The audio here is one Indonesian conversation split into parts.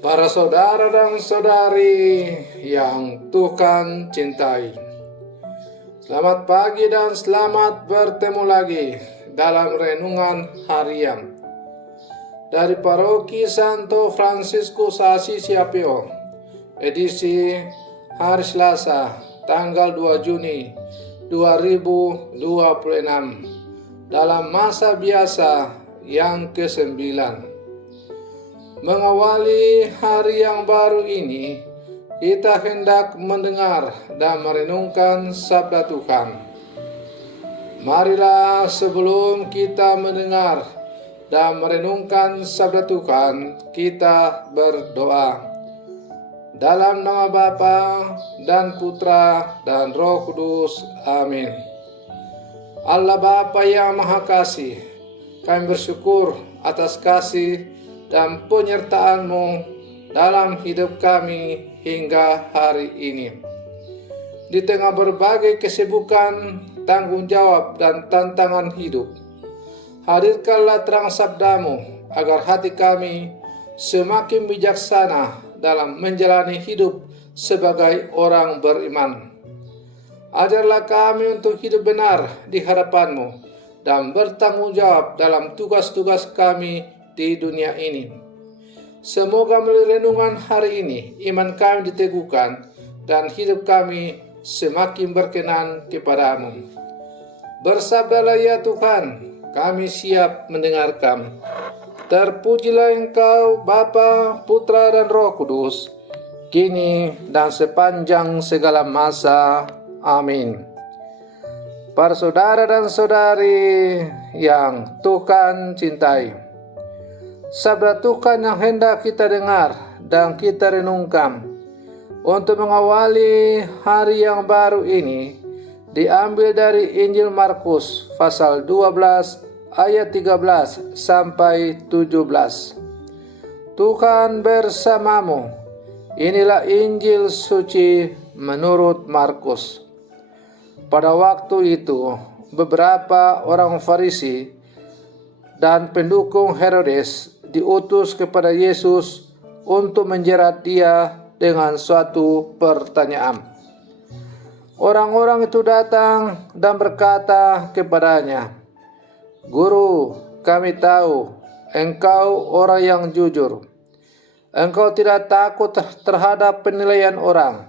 Para saudara dan saudari yang Tuhan cintai, selamat pagi dan selamat bertemu lagi dalam renungan harian dari Paroki Santo Fransiskus Assisi Apio, edisi hari Selasa, tanggal 2 Juni 2026, dalam masa biasa yang ke-9. Mengawali hari yang baru ini, kita hendak mendengar dan merenungkan sabda Tuhan. Marilah sebelum kita mendengar dan merenungkan sabda Tuhan, kita berdoa. Dalam nama Bapa dan Putra dan Roh Kudus. Amin. Allah Bapa yang Maha Kasih, kami bersyukur atas kasih dan penyertaan-Mu dalam hidup kami hingga hari ini. Di tengah berbagai kesibukan, tanggung jawab, dan tantangan hidup, hadirkanlah terang sabda-Mu agar hati kami semakin bijaksana dalam menjalani hidup sebagai orang beriman. Ajarlah kami untuk hidup benar di hadapan-Mu dan bertanggung jawab dalam tugas-tugas kami di dunia ini. Semoga melalui renungan hari ini, iman kami diteguhkan dan hidup kami semakin berkenan kepada-Mu. Bersabdalah ya Tuhan, kami siap mendengarkan. Terpujilah Engkau Bapa, Putra dan Roh Kudus, kini dan sepanjang segala masa. Amin. Para saudara dan saudari yang Tuhan cintai, sabda Tuhan yang hendak kita dengar dan kita renungkan untuk mengawali hari yang baru ini diambil dari Injil Markus pasal 12 ayat 13 sampai 17. Tuhan bersamamu. Inilah Injil suci menurut Markus. Pada waktu itu, beberapa orang Farisi dan pendukung Herodes diutus kepada Yesus untuk menjerat Dia dengan suatu pertanyaan. Orang-orang itu datang dan berkata kepadanya, "Guru, kami tahu Engkau orang yang jujur. Engkau tidak takut terhadap penilaian orang,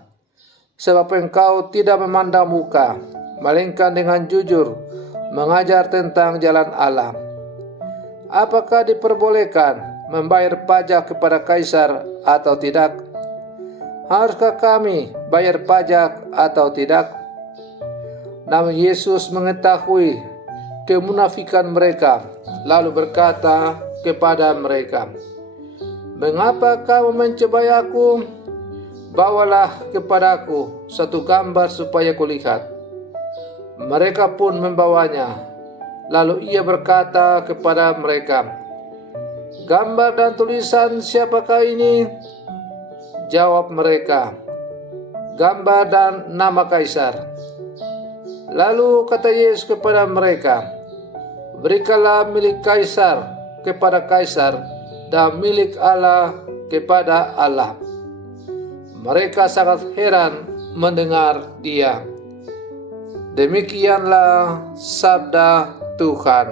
sebab Engkau tidak memandang muka, melainkan dengan jujur mengajar tentang jalan Allah. Apakah diperbolehkan membayar pajak kepada Kaisar atau tidak? Haruskah kami bayar pajak atau tidak?" Namun Yesus mengetahui kemunafikan mereka, lalu berkata kepada mereka, "Mengapa kamu mencobai aku? Bawalah kepadaku satu gambar supaya kulihat." Mereka pun membawanya. Lalu ia berkata kepada mereka, "Gambar dan tulisan siapakah ini?" Jawab mereka, "Gambar dan nama Kaisar." Lalu kata Yesus kepada mereka, "Berikanlah milik Kaisar kepada Kaisar dan milik Allah kepada Allah." Mereka sangat heran mendengar Dia. Demikianlah sabda Tuhan.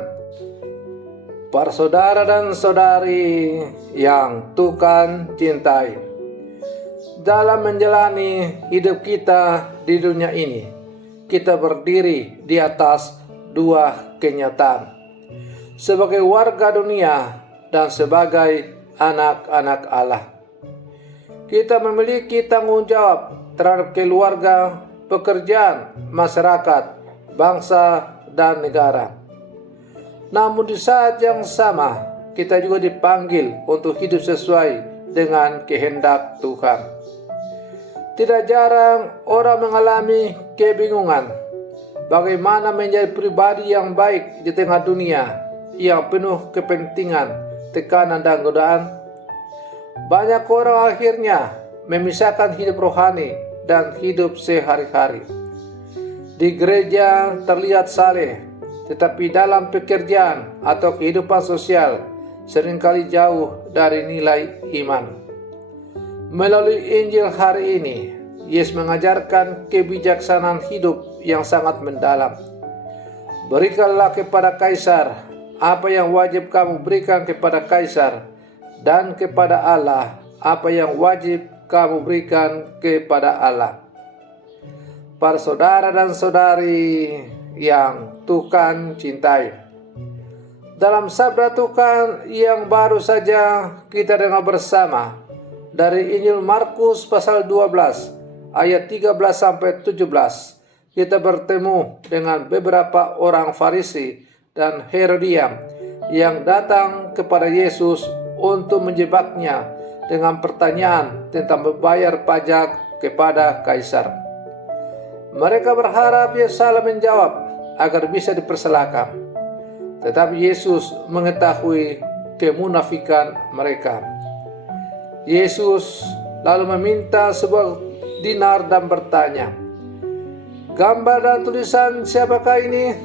Para saudara dan saudari yang Tuhan cintai, dalam menjalani hidup kita di dunia ini, kita berdiri di atas dua kenyataan: sebagai warga dunia dan sebagai anak-anak Allah. Kita memiliki tanggung jawab terhadap keluarga, pekerjaan, masyarakat, bangsa, dan negara. Namun di saat yang sama, kita juga dipanggil untuk hidup sesuai dengan kehendak Tuhan. Tidak jarang orang mengalami kebingungan bagaimana menjadi pribadi yang baik di tengah dunia yang penuh kepentingan, tekanan, dan godaan. Banyak orang akhirnya memisahkan hidup rohani dan hidup sehari-hari. Di gereja terlihat saleh, tetapi dalam pekerjaan atau kehidupan sosial seringkali jauh dari nilai iman. Melalui Injil hari ini, Yesus mengajarkan kebijaksanaan hidup yang sangat mendalam. Berikanlah kepada Kaisar apa yang wajib kamu berikan kepada Kaisar, dan kepada Allah apa yang wajib kamu berikan kepada Allah. Para saudara dan saudari yang Tuhan cintai, dalam sabda Tuhan yang baru saja kita dengar bersama dari Injil Markus pasal 12 ayat 13 sampai 17, kita bertemu dengan beberapa orang Farisi dan Herodian yang datang kepada Yesus untuk menjebaknya dengan pertanyaan tentang membayar pajak kepada Kaisar. Mereka berharap Yesus salah menjawab agar bisa dipersalahkan. Tetapi Yesus mengetahui kemunafikan mereka. Yesus lalu meminta sebuah dinar dan bertanya, "Gambar dan tulisan siapakah ini?"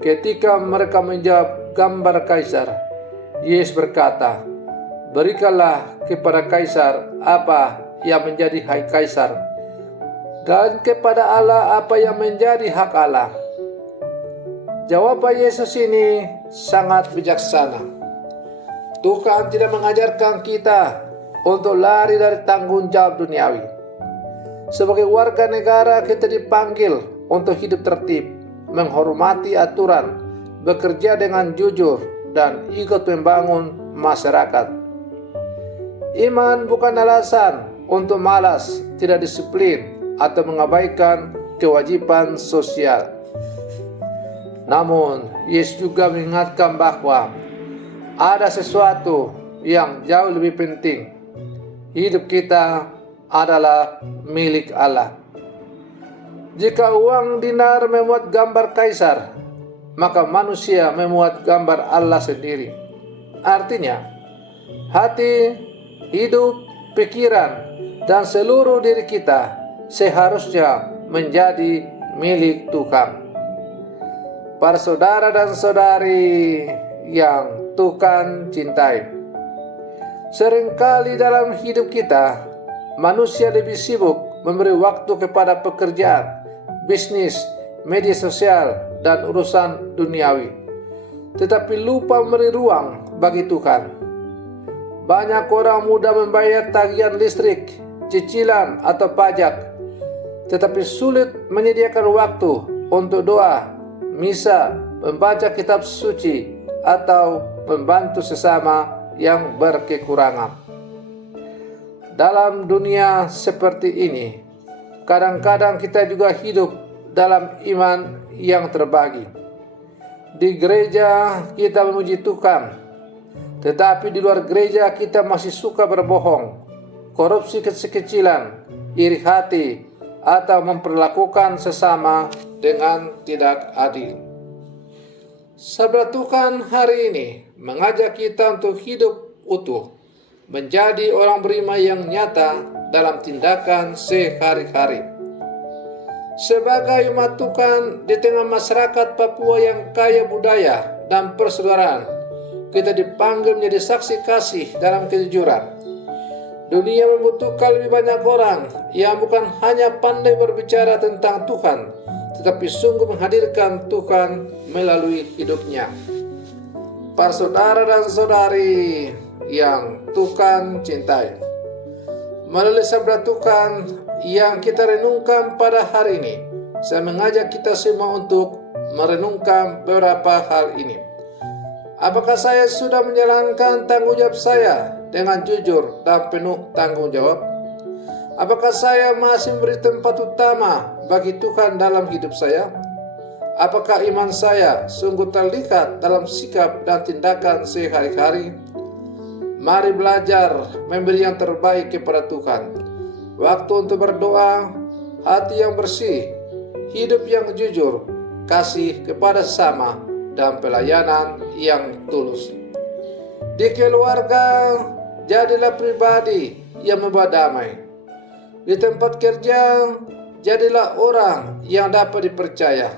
Ketika mereka menjawab, "Gambar Kaisar," Yesus berkata, "Berikanlah kepada Kaisar apa yang menjadi hak Kaisar, dan kepada Allah apa yang menjadi hak Allah." Jawaban Yesus ini sangat bijaksana. Tuhan tidak mengajarkan kita untuk lari dari tanggung jawab duniawi. Sebagai warga negara, kita dipanggil untuk hidup tertib, menghormati aturan, bekerja dengan jujur, dan ikut membangun masyarakat. Iman bukan alasan untuk malas, tidak disiplin, atau mengabaikan kewajiban sosial. Namun, Yesus juga mengingatkan bahwa ada sesuatu yang jauh lebih penting. Hidup kita adalah milik Allah. Jika uang dinar memuat gambar Kaisar, maka manusia memuat gambar Allah sendiri. Artinya, hati, hidup, pikiran, dan seluruh diri kita seharusnya menjadi milik Tuhan. Para saudara dan saudari yang Tuhan cintai, seringkali dalam hidup kita, manusia lebih sibuk memberi waktu kepada pekerjaan, bisnis, media sosial, dan urusan duniawi, tetapi lupa memberi ruang bagi Tuhan. Banyak orang mudah membayar tagihan listrik, cicilan, atau pajak, tetapi sulit menyediakan waktu untuk doa, misa, membaca kitab suci, atau membantu sesama yang berkekurangan. Dalam dunia seperti ini, kadang-kadang kita juga hidup dalam iman yang terbagi. Di gereja kita memuji Tuhan, tetapi di luar gereja kita masih suka berbohong, korupsi kecil-kecilan, iri hati, atau memperlakukan sesama dengan tidak adil. Sabda Tuhan hari ini mengajak kita untuk hidup utuh, menjadi orang beriman yang nyata dalam tindakan sehari-hari. Sebagai umat Tuhan di tengah masyarakat Papua yang kaya budaya dan persaudaraan, kita dipanggil menjadi saksi kasih dalam kejujuran. Dunia membutuhkan lebih banyak orang yang bukan hanya pandai berbicara tentang Tuhan, tetapi sungguh menghadirkan Tuhan melalui hidupnya. Para saudara dan saudari yang Tuhan cintai, melalui sabda Tuhan yang kita renungkan pada hari ini, saya mengajak kita semua untuk merenungkan beberapa hal ini. Apakah saya sudah menjalankan tanggung jawab saya dengan jujur dan penuh tanggung jawab? Apakah saya masih memberi tempat utama bagi Tuhan dalam hidup saya? Apakah iman saya sungguh terlihat dalam sikap dan tindakan sehari-hari? Mari belajar memberi yang terbaik kepada Tuhan. Waktu untuk berdoa, hati yang bersih, hidup yang jujur, kasih kepada sesama, dan pelayanan yang tulus. Di keluarga, jadilah pribadi yang membawa damai. Di tempat kerja, jadilah orang yang dapat dipercaya.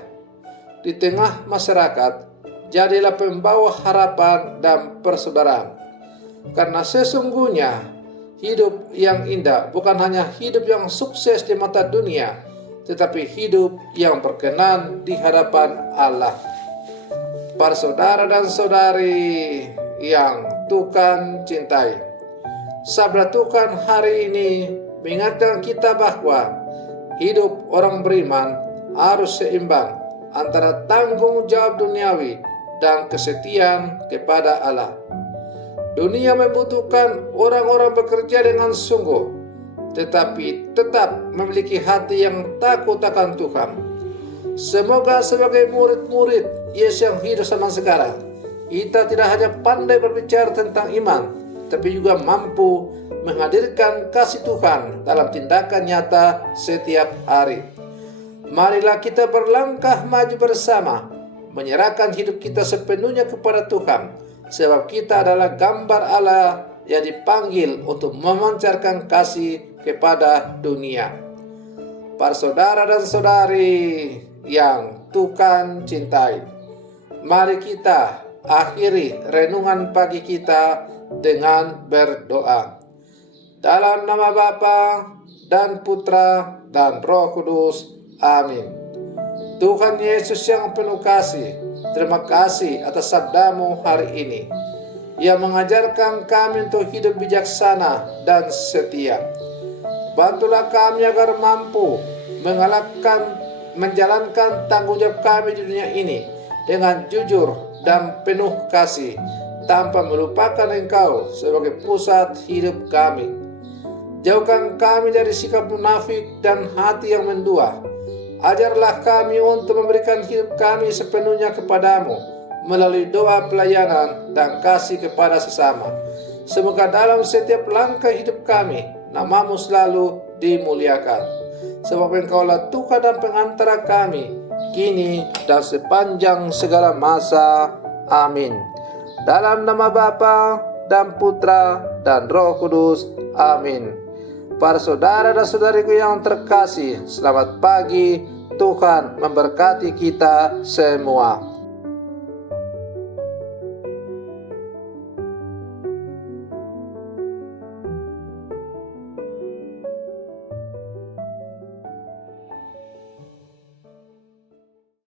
Di tengah masyarakat, jadilah pembawa harapan dan persaudaraan. Karena sesungguhnya hidup yang indah, bukan hanya hidup yang sukses di mata dunia, tetapi hidup yang berkenan di hadapan Allah. Para saudara dan saudari yang Tuhan cintai, sabda Tuhan hari ini mengingatkan kita bahwa hidup orang beriman harus seimbang antara tanggung jawab duniawi dan kesetiaan kepada Allah. Dunia membutuhkan orang-orang bekerja dengan sungguh, tetapi tetap memiliki hati yang takut akan Tuhan. Semoga sebagai murid-murid Yesus yang hidup zaman sekarang, kita tidak hanya pandai berbicara tentang iman, tapi juga mampu menghadirkan kasih Tuhan dalam tindakan nyata setiap hari. Marilah kita berlangkah maju bersama, menyerahkan hidup kita sepenuhnya kepada Tuhan, sebab kita adalah gambar Allah yang dipanggil untuk memancarkan kasih kepada dunia. Para saudara dan saudari yang Tuhan cintai, mari kita akhiri renungan pagi kita dengan berdoa. Dalam nama Bapa dan Putra dan Roh Kudus. Amin. Tuhan Yesus yang penuh kasih, terima kasih atas sabdamu hari ini yang mengajarkan kami untuk hidup bijaksana dan setia. Bantulah kami agar mampu menjalankan tanggung jawab kami di dunia ini dengan jujur dan penuh kasih, tanpa melupakan Engkau sebagai pusat hidup kami. Jauhkan kami dari sikap munafik dan hati yang mendua. Ajarlah kami untuk memberikan hidup kami sepenuhnya kepadamu melalui doa pelayanan dan kasih kepada sesama. Semoga dalam setiap langkah hidup kami, nama-Mu selalu dimuliakan. Sebab Engkaulah Tuhan dan pengantara kami, kini dan sepanjang segala masa. Amin. Dalam nama Bapa dan Putra dan Roh Kudus. Amin. Para saudara dan saudariku yang terkasih, selamat pagi. Tuhan memberkati kita semua.